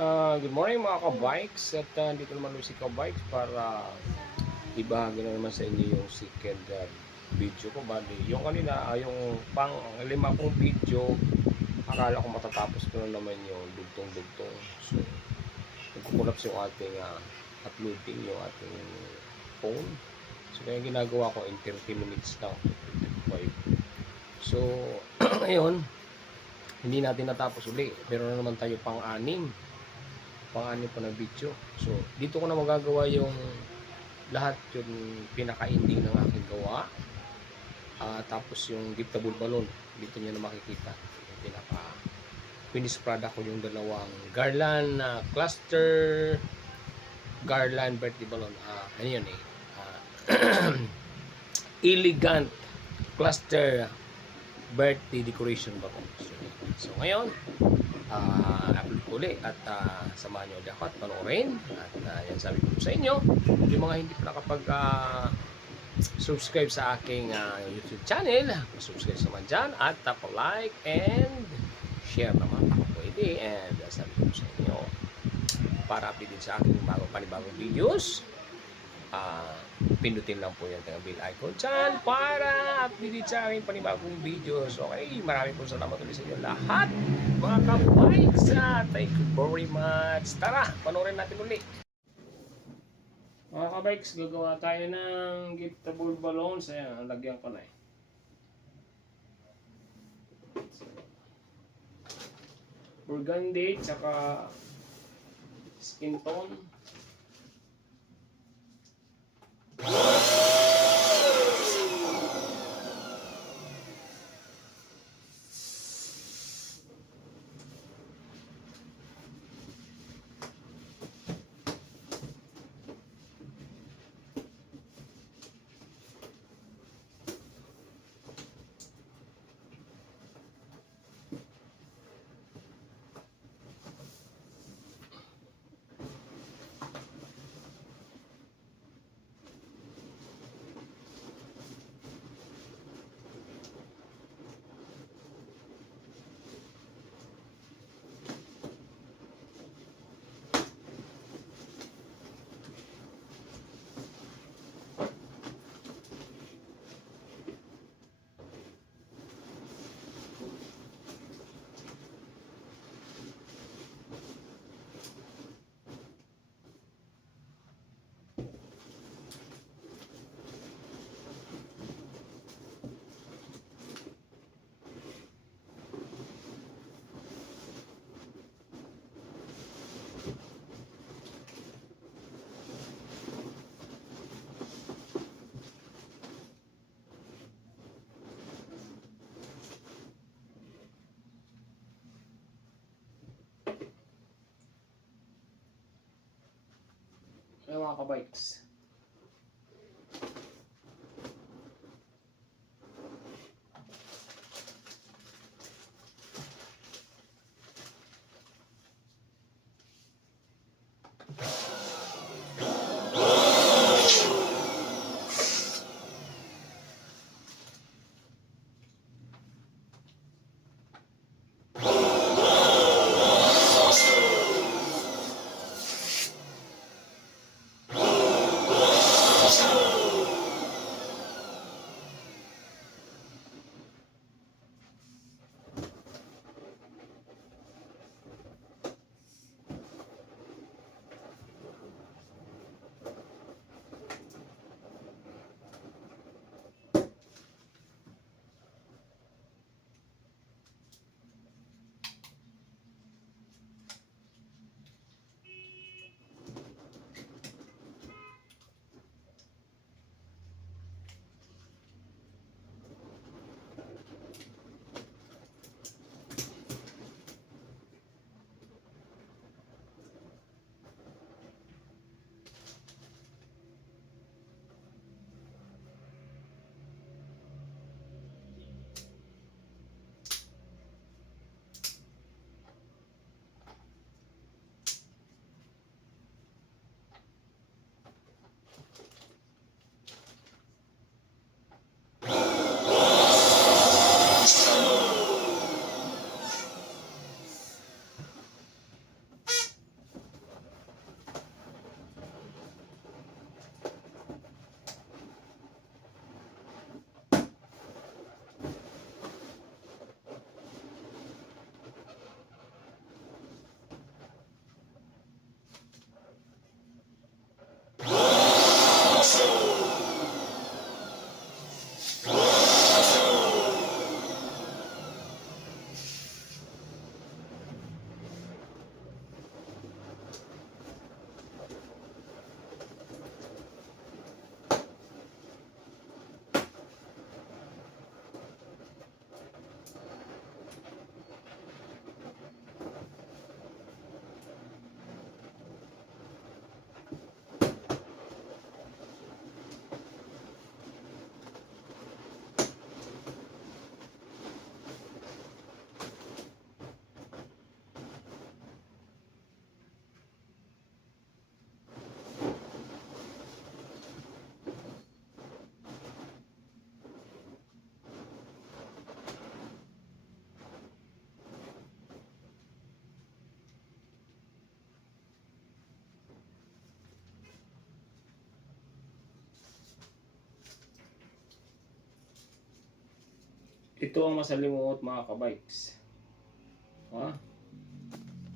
Good morning mga ka-bikes at dito naman ulit si ka-bikes para ibahagi na naman sa inyo yung second video ko. Bali, yung kanina, yung pang lima kong video, akala ko matatapos ko na naman yung dugtong-dugtong. So, nagkukulaps yung ating uploading, yung ating phone. So, kaya ginagawa ko in 30 minutes lang, 55. So, ngayon, hindi natin natapos uli. Meron na naman tayo pang-anim pa na video. So, dito ko na magagawa yung lahat yung pinaka-ending ng aking gawa. Tapos yung giftable balloon, dito nyo na makikita. Yung pinaka-finished product ko yung dalawang garland cluster garland birthday balloon. Ano yun eh? Elegant cluster birthday decoration balloon. So ngayon, upload ko ulit at samahan nyo ulit ako at panoorin at yan sabi ko sa inyo yung mga hindi pa nakapag subscribe sa aking YouTube channel, subscribe naman dyan at like and share naman ako pwede and sabi ko sa inyo para update din sa aking panibagong videos. Pindutin lang po yung bell icon dyan para update sa aking panibagong videos. Okay, maraming po salamat ulit sa inyo lahat mga ka-bikes. Thank you very much. Tara, panoorin natin ulit. Mga ka-bikes, gagawa tayo ng giftable balloons. Ayan, lagyan ko na eh. Burgundy, tsaka skin tone. Ayan mga ka-bikes. Ito ang masalimuot mga kabikes. Ha?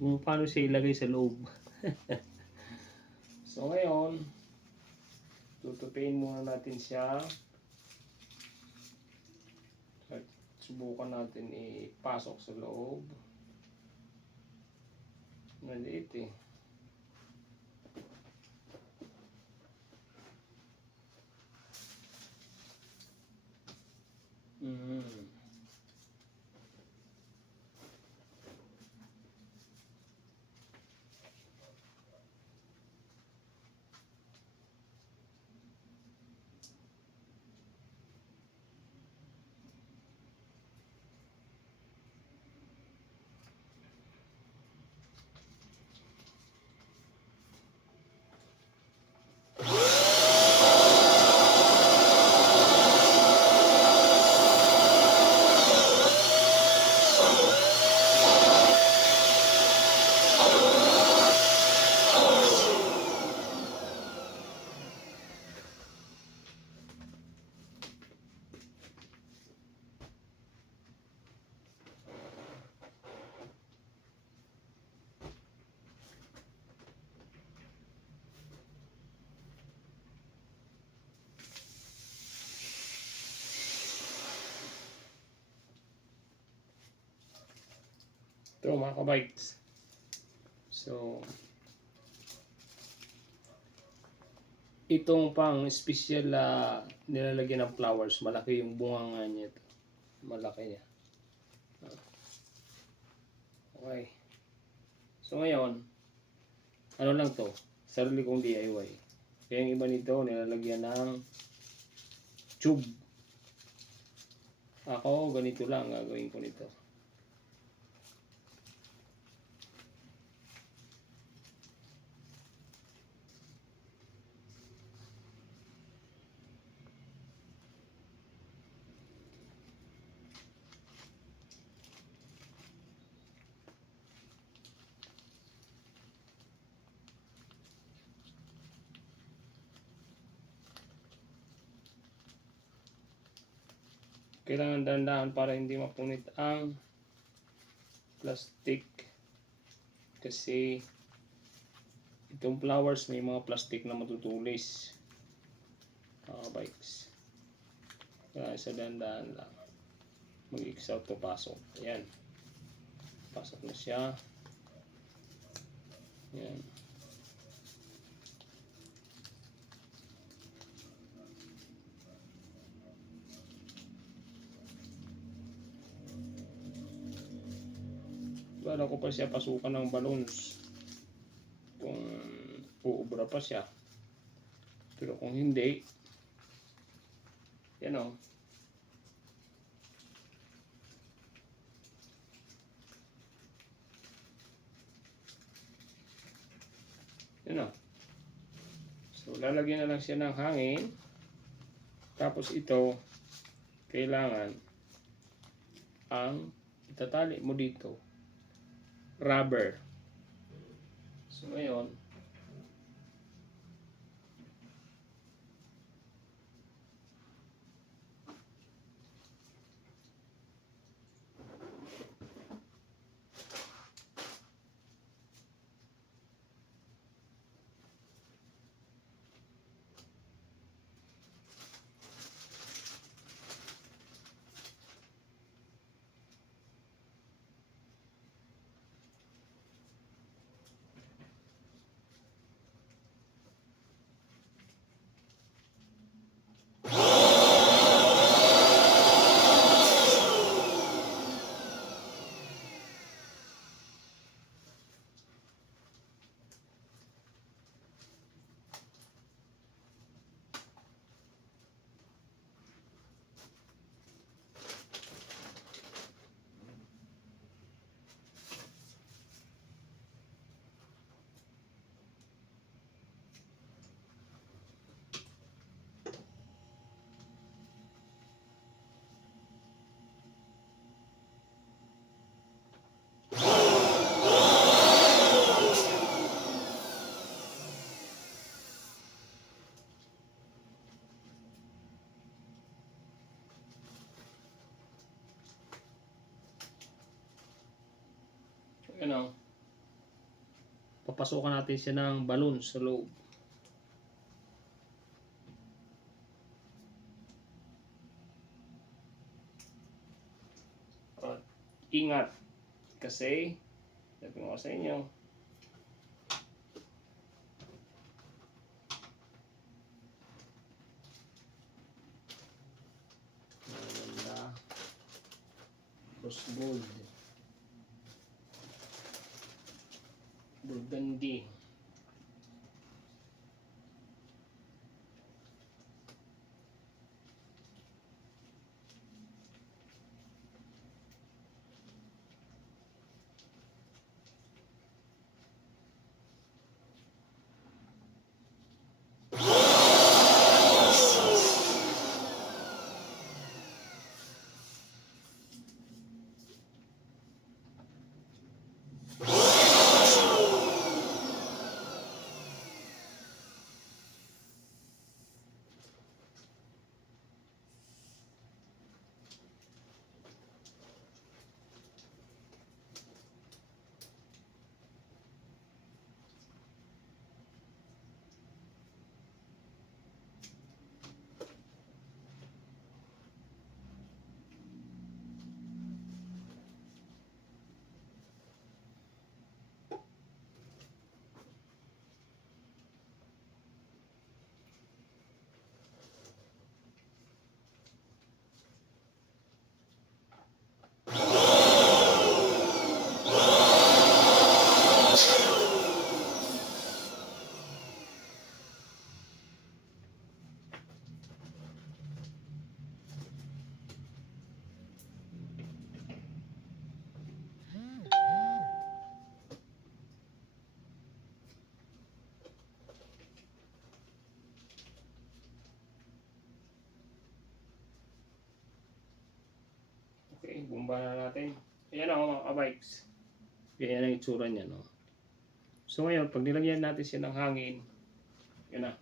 Kung paano siya ilagay sa loob. So ngayon, tutupiin muna natin siya. At subukan natin ipasok sa loob. Maliit eh. Ito mga kabikes. So, itong pang special nilalagyan ng flowers. Malaki yung bunganga niya ito. Malaki niya. Okay. So ngayon, ano lang to? Sarili kong DIY. Kaya yung iba nito nilalagyan ng tube. Ako, ganito lang gagawin ko nito. Kailangan dahan-dahan para hindi mapunit ang plastic. Kasi itong flowers may mga plastic na matutulis. Mga bikes. Kaya sa dahan-dahan lang. Mag-exhaust to pasok. Ayan. Pasok na siya. Ayan. Bala ko pa siya pasukan ng balloons kung uubra pa siya, pero kung hindi, yan o, yan o. So lalagyan na lang siya ng hangin, tapos ito kailangan ang itatali mo dito rubber. So ngayon, papasukan natin siya ng balon sa loob. At ingat kasi sabi ko sa inyo, maganda crossboard burgundy. Okay, bumba na natin. Ayan o mga kabikes. Ganyan ang itsura niya, no? So ngayon, pag nilagyan natin siya ng hangin, yan na.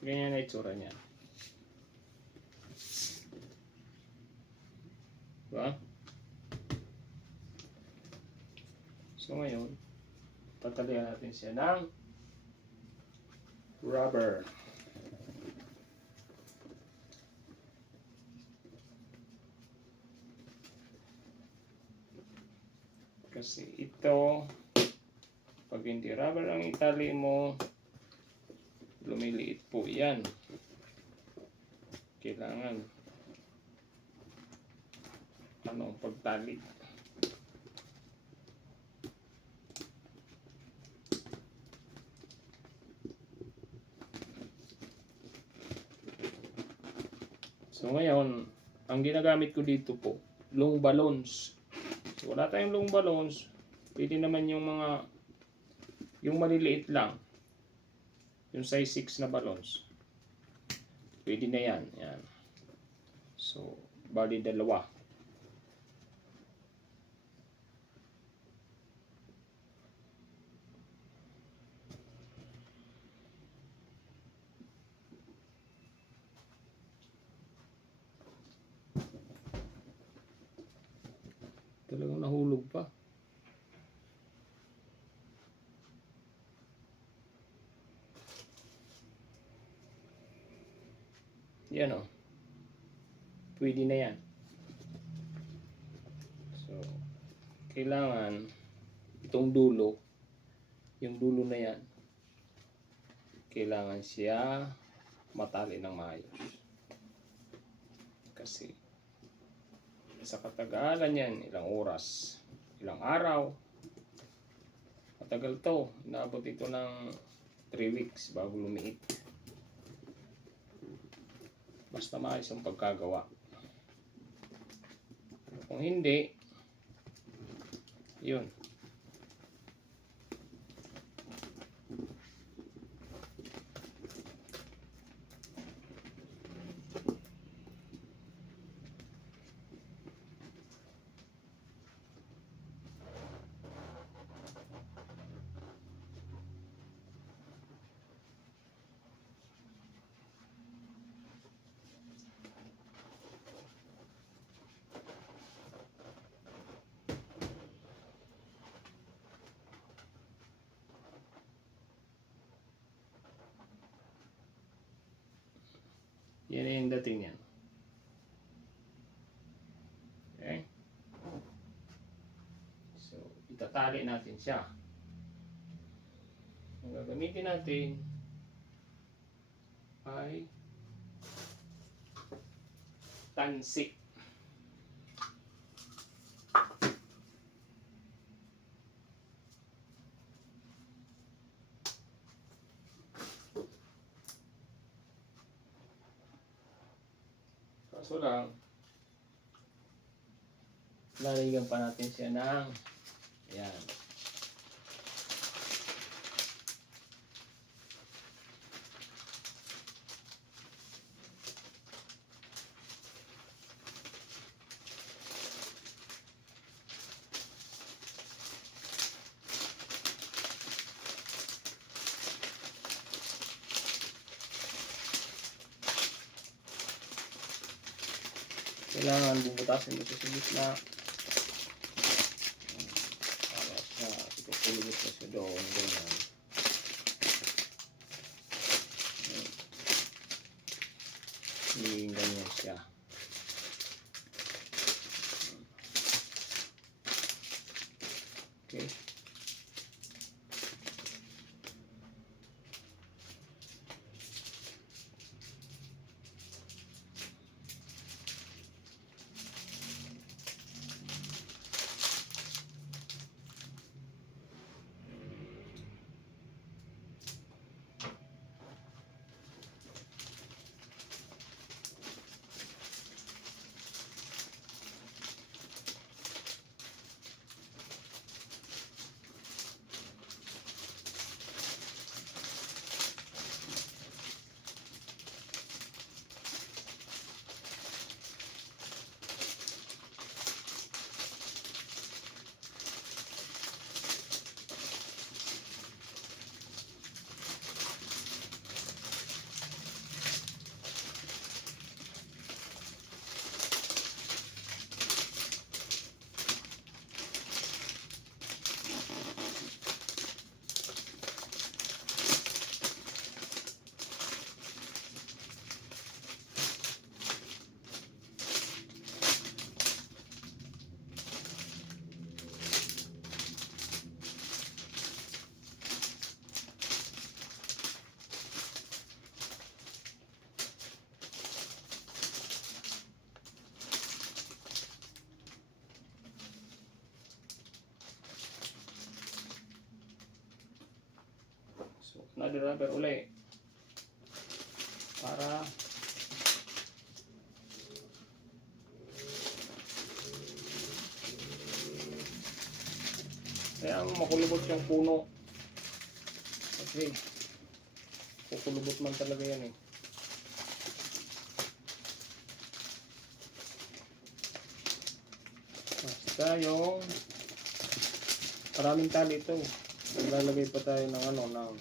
Ganyan na itsura niya. Diba? So ngayon, tatalian natin siya ng rubber. Kasi ito, pag hindi rubber ang itali mo, lumiliit po yan. Kailangan pagtali. So ngayon, ang ginagamit ko dito po, long balloons. So, wala tayong long balloons, pwede naman yung maliliit lang. Yung size 6 na balloons. Pwede na yan. Yan. So, bali dalawa. Talagang nahulog pa. Yan o. Pwede na yan. So, kailangan itong dulo, yung dulo na yan, kailangan siya matali ng maayos. Kasi sa katagalan yan, ilang oras, ilang araw, matagal to. Inaabot ito ng 3 weeks bago lumiit. basta maayos ang pagkagawa. Kung hindi, yun. Yan yung dating yan. Okay? So, itatali natin siya. Ang gagamitin natin ay tansik. Kaso lang, lalagyan pa natin siya ng ayan. Kailangan bubutasin mo siya sa gitna para siya ipupulubos na siya doon. Ganyan. Hindi ganyan siya. Okay. So, another rubber uli para kaya makulubot yung puno kasi kukulubot man talaga yan eh. Basta yung maraming tali ito, maglalagay pa tayo ng ano ng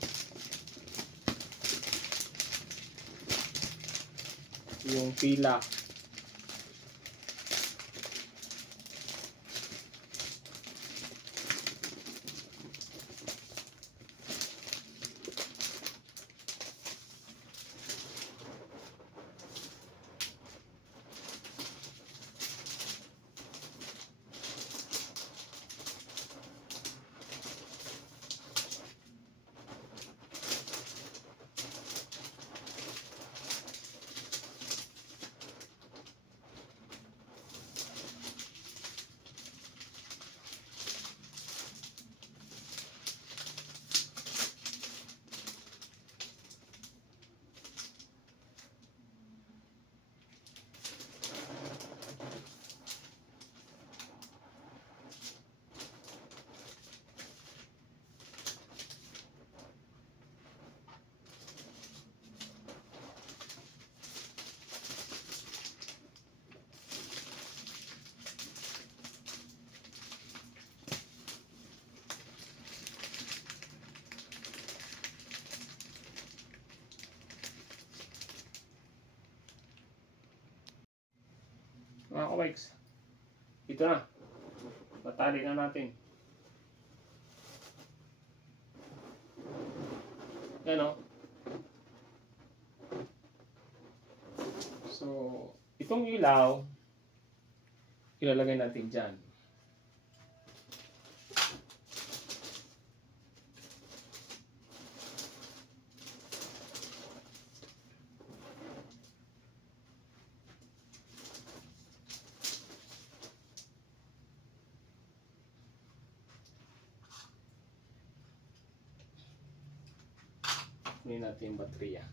yung pila. Mga ka-bikes. Ito na. Natali na natin. Yan o. So, itong ilaw, ilalagay natin dyan. Kunin natin yung baterya.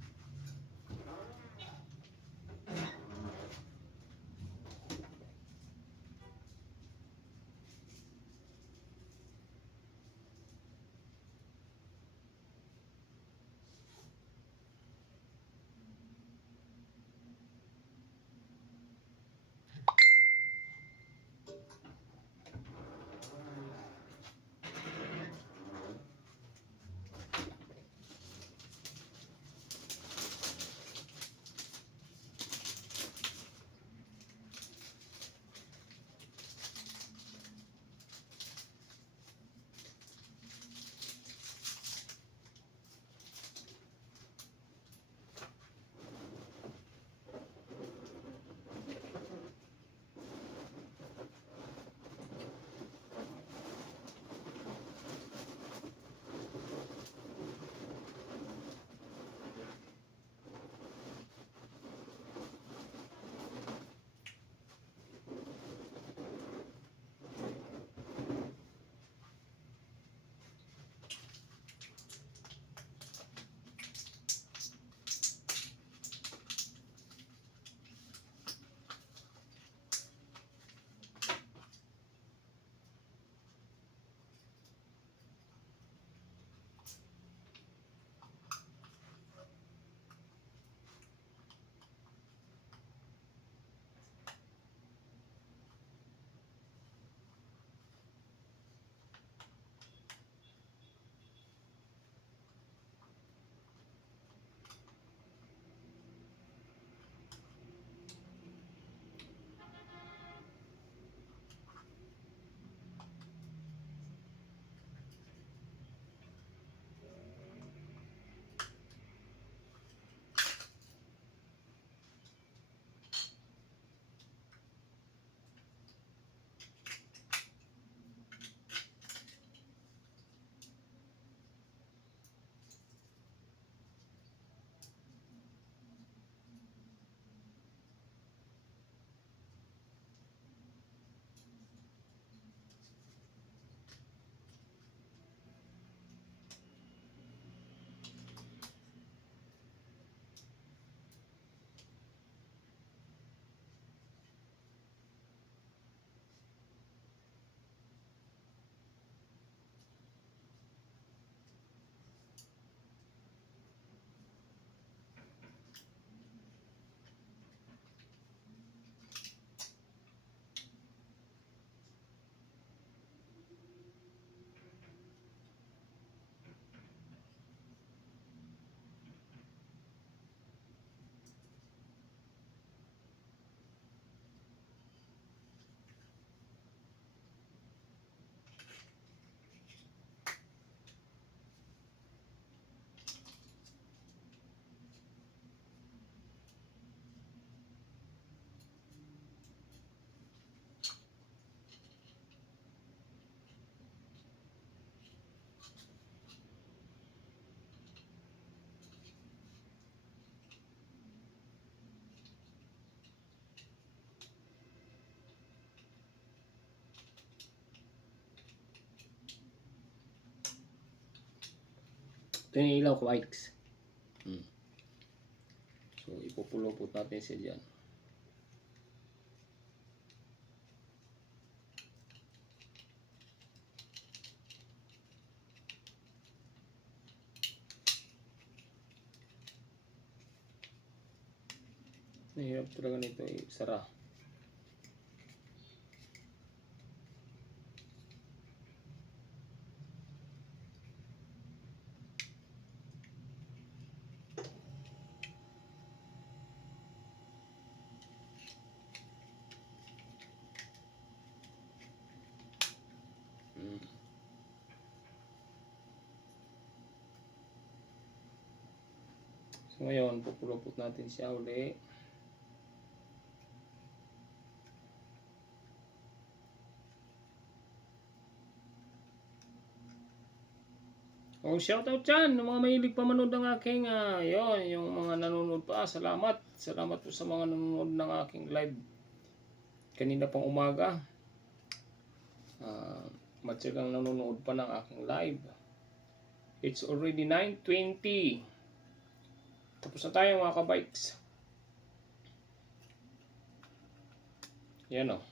Ito yung ilaw ko, Ike's. So, ipupulupot natin siya dyan. Nahirap talaga nito isara. Mm. So ngayon, pupulupot natin siya uli. Oh, shoutout dyan, ng mga mahilig pa manood ng aking, yon, yung mga nanonood pa, salamat. Salamat po sa mga nanonood ng aking live. Kanina pang umaga, matyagang nanonood pa ng aking live. It's already 9:20. Tapos na tayo mga kabikes. Yan o.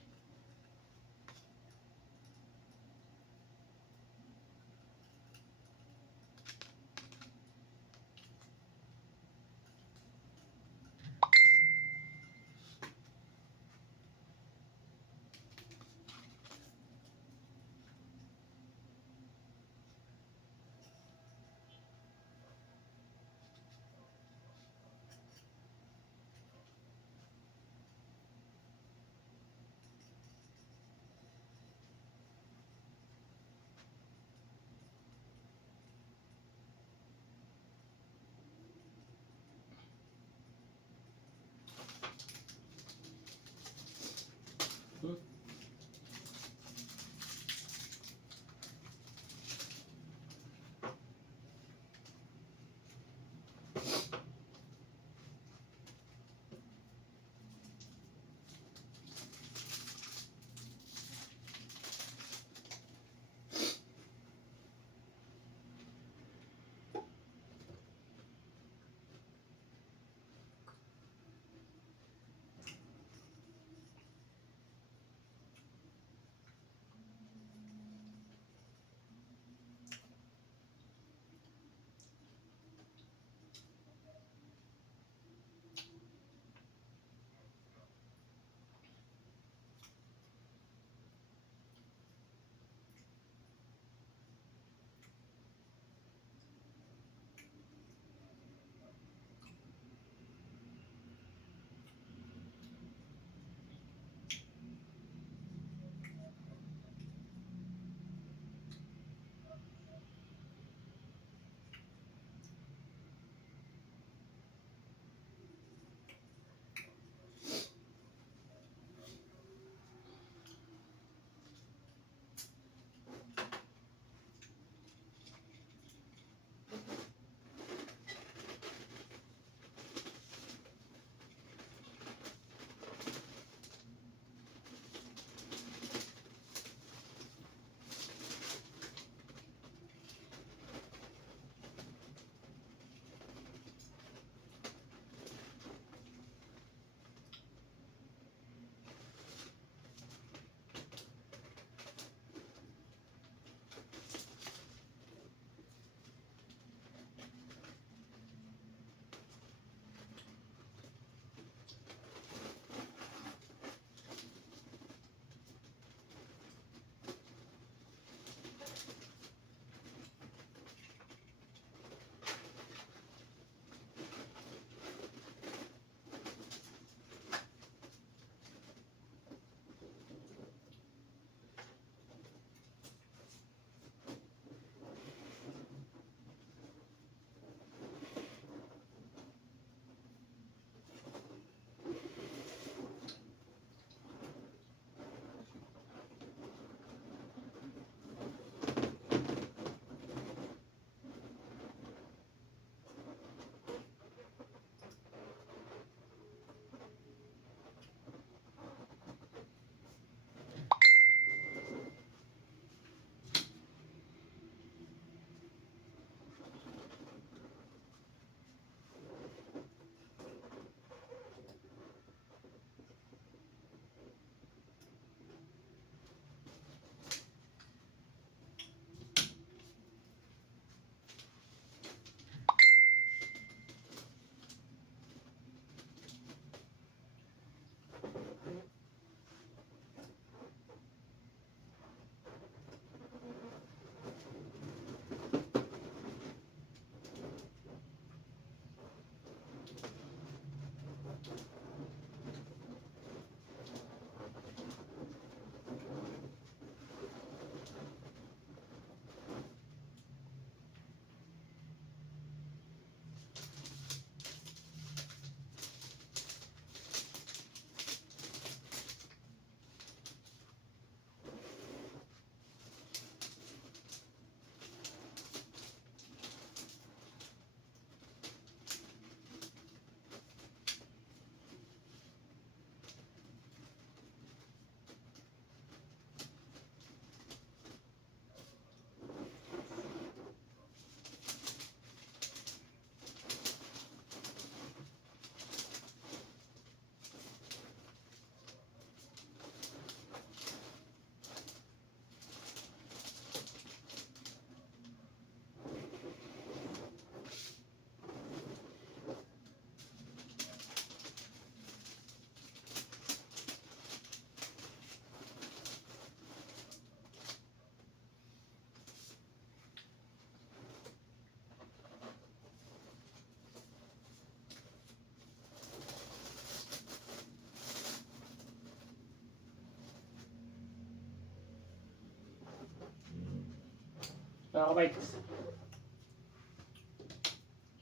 Mga kabikes.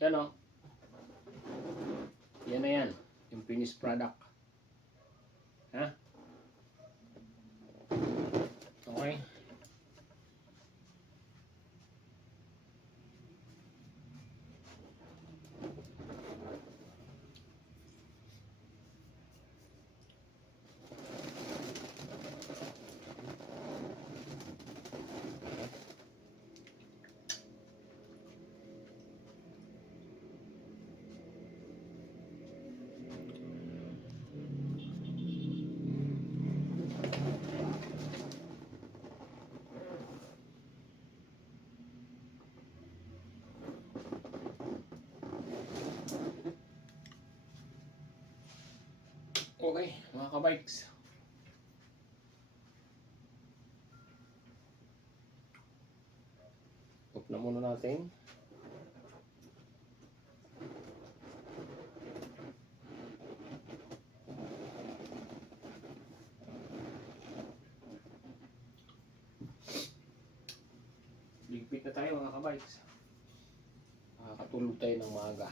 Yan o. Yan na yan. Yung finished product. Ha? Okay. Okay, mga kabikes. Off na muna natin. Ligpit na tayo mga kabikes. Makakatulog tayo ng maaga.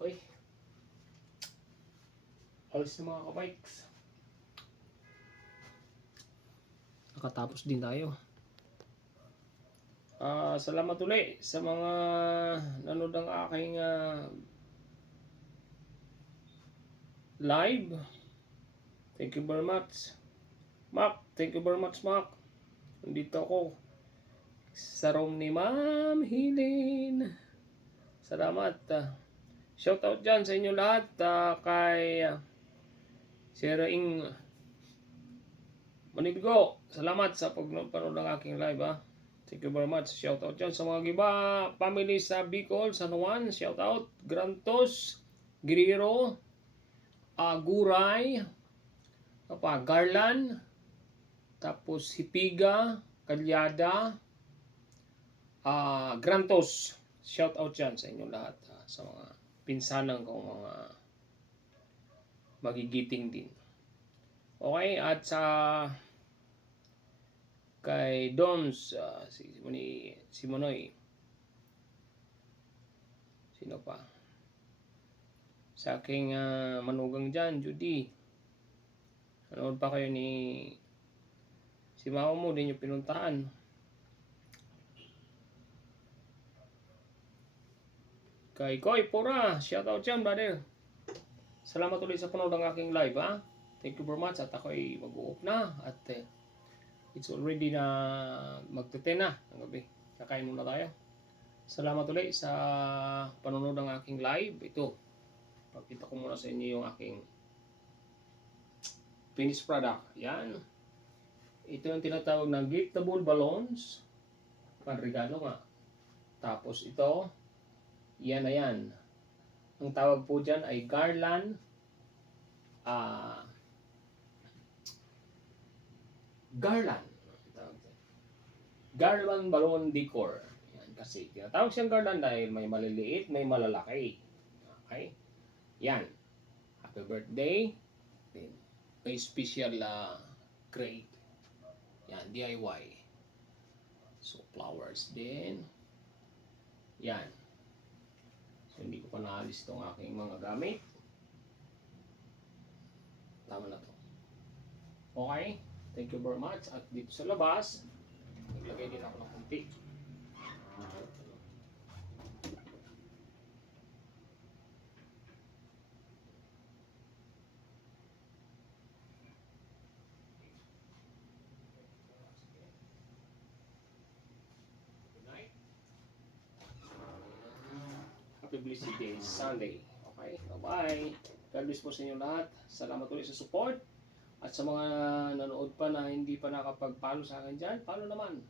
Okay. Alis na mga kabikes. Nakatapos din tayo. Salamat ulit sa mga nanood ng aking live. Thank you very much. Mac, thank you very much, Mac. Nandito ako sa room ni Ma'am Hilin. Salamat. Shout out dyan sa inyo lahat. Kay Sir Ing Manibgo. Salamat sa pagpanood ng aking live. Thank you very much. Shout out dyan sa mga giba family sa Bicol, San Juan. Shout out. Grantos, Guerrero, Guray, Garland, tapos Hipiga, Calyada, Grantos. Shout out dyan sa inyo lahat. Sa mga pinsanang kong mga magigiting din. Okay, at sa kay Doms, si Monoy. Sino pa? Sa aking manugang dyan, Judy. Nanood pa kayo ni si mama mo, din yung pinuntahan. Kay Koy Pura, shout out dyan, brother. Salamat ulit sa panood ng aking live, Thank you very much. At ako ay mag-u-off na. At it's already na magte-10 na ng gabi. Kakain muna tayo. Salamat ulit sa panonood ng aking live. Ito, pakita ko muna sa inyo yung aking finished product. Yan. Ito yung tinatawag na giftable balloons. Panregalo nga. Tapos ito, yan na yan. Ang tawag po dyan ay garland. Garland. Garland balloon decor. Yan, kasi tinatawag siyang garland dahil may maliliit, may malalaki. Okay? Yan. Happy birthday. Then, may special crate. Yan, DIY. So, flowers din. Yan. So, hindi ko pa naalis itong aking mga gamit. Tama na to. Okay? Thank you very much. At dito sa labas, naglagay din ako ng kunti. Happy Blessed Day, Sunday. Okay, bye-bye. God bless po sa inyo lahat. Salamat ulit sa support. At sa mga nanood pa na hindi pa nakapag-follow sa akin dyan, follow naman.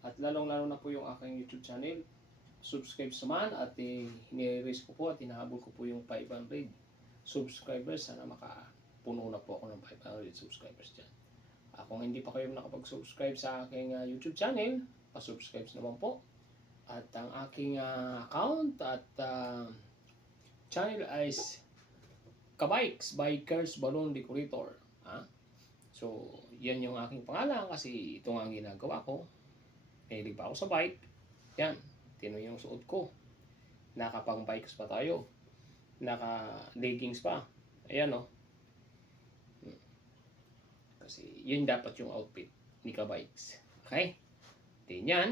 At lalong-lalo na po yung aking YouTube channel. Subscribe naman at hini-raise ko po at hinahabol ko po yung 500 subscribers. Sana makapuno na po ako ng 500 subscribers dyan. Kung hindi pa kayo nakapag-subscribe sa aking YouTube channel, pa-subscribe naman po. At ang aking account at channel is Kabikes Bikers Balloon Decorator. So, yan yung aking pangalan kasi ito nga ang ginagawa ko. Mahilig pa ako sa bike. Yan, tino yung suot ko. Nakapang bikes pa tayo. Naka-leggings pa. Ayan o. Kasi yun dapat yung outfit ni Kabikes. Okay? Din yan.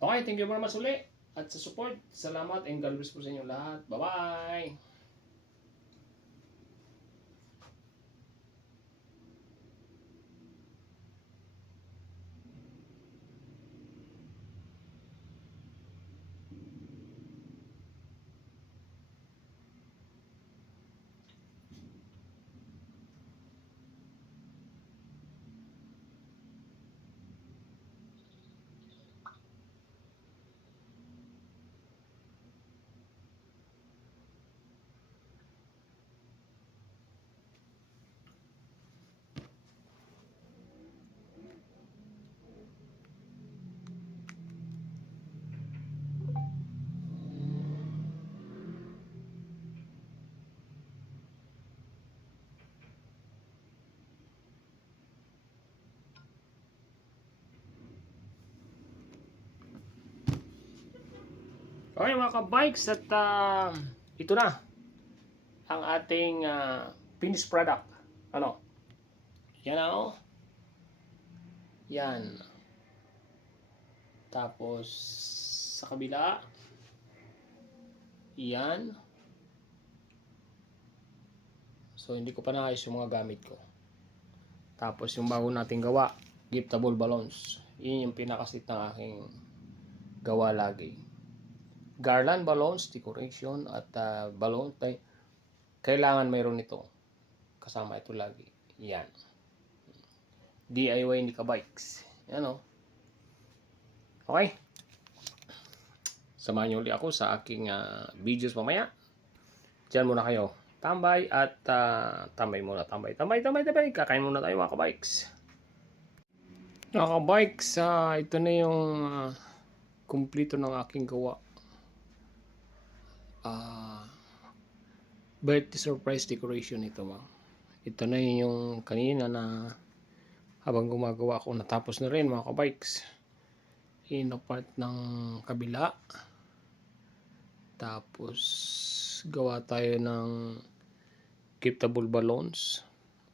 Okay, thank you very much ulit. At sa support, salamat and God bless po sa inyo lahat. Bye-bye! Okay mga ka-bikes, at ito na ang ating finished product. Ano? Yan o. Yan. Tapos sa kabila, yan. So hindi ko pa naayos yung mga gamit ko. Tapos yung bago nating gawa, giftable balloons. Yun yung pinakasit ng aking gawa lagi. Garland balloons, decoration at balloon. Kailangan mayroon ito. Kasama ito lagi. Yan. DIY ni Kabikes. Yan o. Okay. Samahan niyo ulit ako sa aking videos mamaya. Diyan muna kayo. Tambay at tambay muna. Tambay. Kakain muna tayo mga Kabikes. Mga Kabikes, ito na yung kumplito ng aking gawa. Birthday surprise decoration ito mga. Ito na yung kanina na habang gumagawa ako, natapos na rin mga Kabikes. Ino part ng kabila. Tapos gawa tayo ng giftable balloons,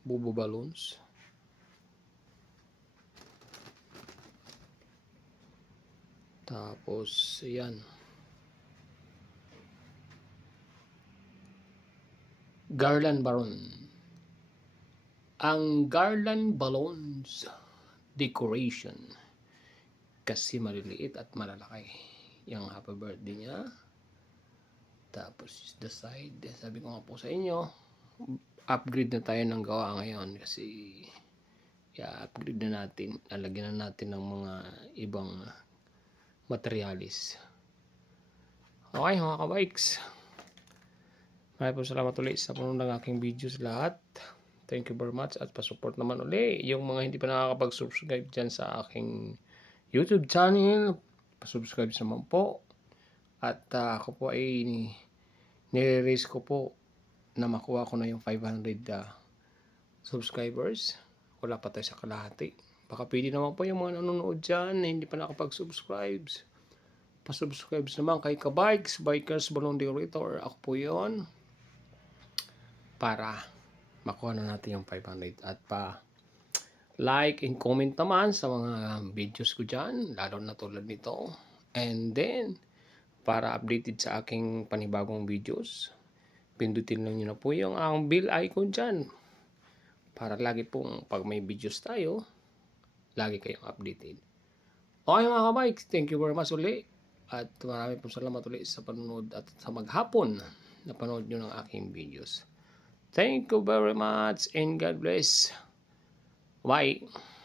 bubo balloons. Tapos ayan, garland balloon. Ang garland balloons decoration, kasi maliliit at malalaki yung happy birthday niya. Tapos the side, sabi ko nga po sa inyo, upgrade na tayo ng gawa ngayon kasi upgrade na natin, lalagyan na natin ng mga ibang materialis. Okay mga kabikes, maraming po salamat ulit sa panonood ng aking videos lahat. Thank you very much at pasupport naman ulit yung mga hindi pa nakakapag-subscribe dyan sa aking YouTube channel. Pasubscribe naman po. At ako po ay nire-raise ko po na makuha ko na yung 500 subscribers. Wala pa tayo sa kalahati. Baka pwede naman po yung mga nanonood dyan na hindi pa nakapag-subscribe. Pasubscribe naman kay Kabikes, Bikers Balloon Decorator. Ako po yun. Para makuha na natin yung 500. At like and comment naman sa mga videos ko dyan. Lalo na tulad nito. And then, para updated sa aking panibagong videos, pindutin lang nyo na po yung ang bell icon dyan. Para lagi pong pag may videos tayo, lagi kayong updated. Okay mga kabikes, thank you very much ulit. At marami pong salamat ulit sa panonood at sa maghapon na panood nyo ng aking videos. Thank you very much and God bless. Bye.